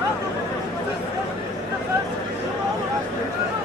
Thank you.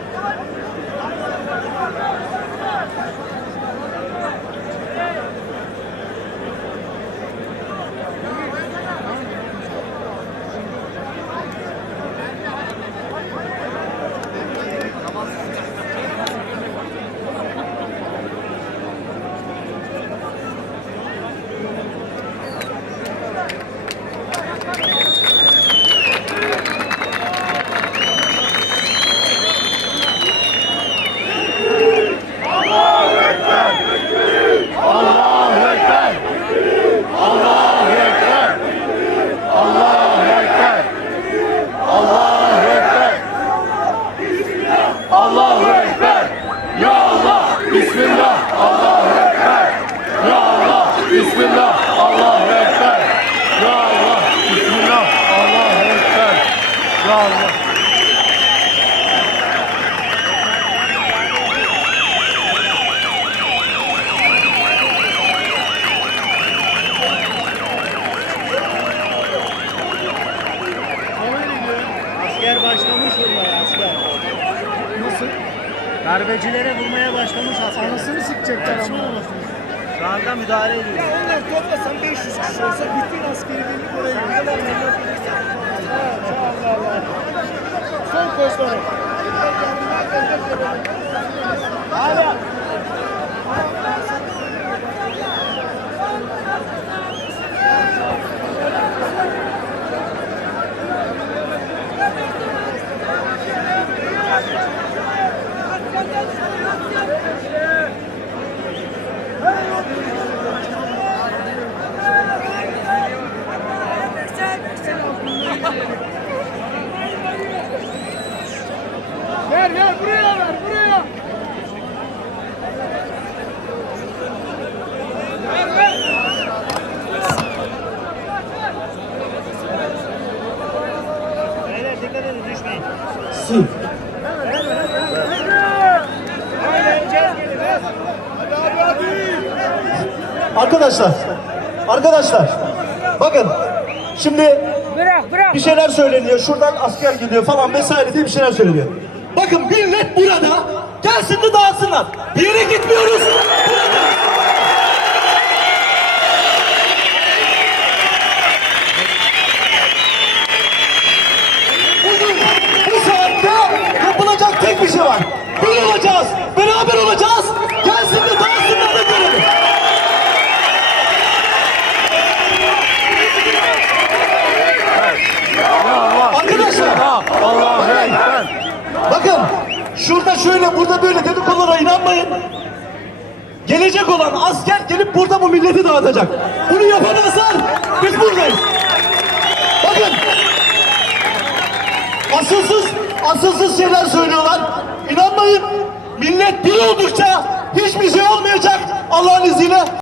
Bravo. Asker başlamış vurmaya asker. Nasıl? Darbecilere vurmaya başlamış asker. Anasını sıkacaklar ama. Şu anda müdahale ediyor. Onlar toplasan 500 kişi olsa bütün askeri birlik oraya gidiyorlar. Evet, Allah Allah. Son kozları. Hala. Ver ver buraya ver buraya. Ver ver. Beyler dikkat edin düşmeyin. Hadi hadi hadi. Arkadaşlar, arkadaşlar, bakın şimdi Bırak bırak. bir şeyler söyleniyor, şuradan asker gidiyor falan vesaire diye bir şeyler söyleniyor. Bakın millet burada, gelsin de dağıtsınlar. Bir yere gitmiyoruz. Bugün bu saatte yapılacak tek bir şey var. Bir olacağız, beraber olacağız. Gelsin de dağıtsınlar da görelim. Arkadaşlar. bakın, bakın şurada şöyle burada böyle dedikodulara inanmayın. Gelecek olan asker gelip burada bu milleti dağıtacak. Bunu yapamazlar. Biz buradayız. Bakın. Asılsız, asılsız şeyler söylüyorlar. İnanmayın. Millet bir oldukça hiçbir şey olmayacak. Allah'ın izniyle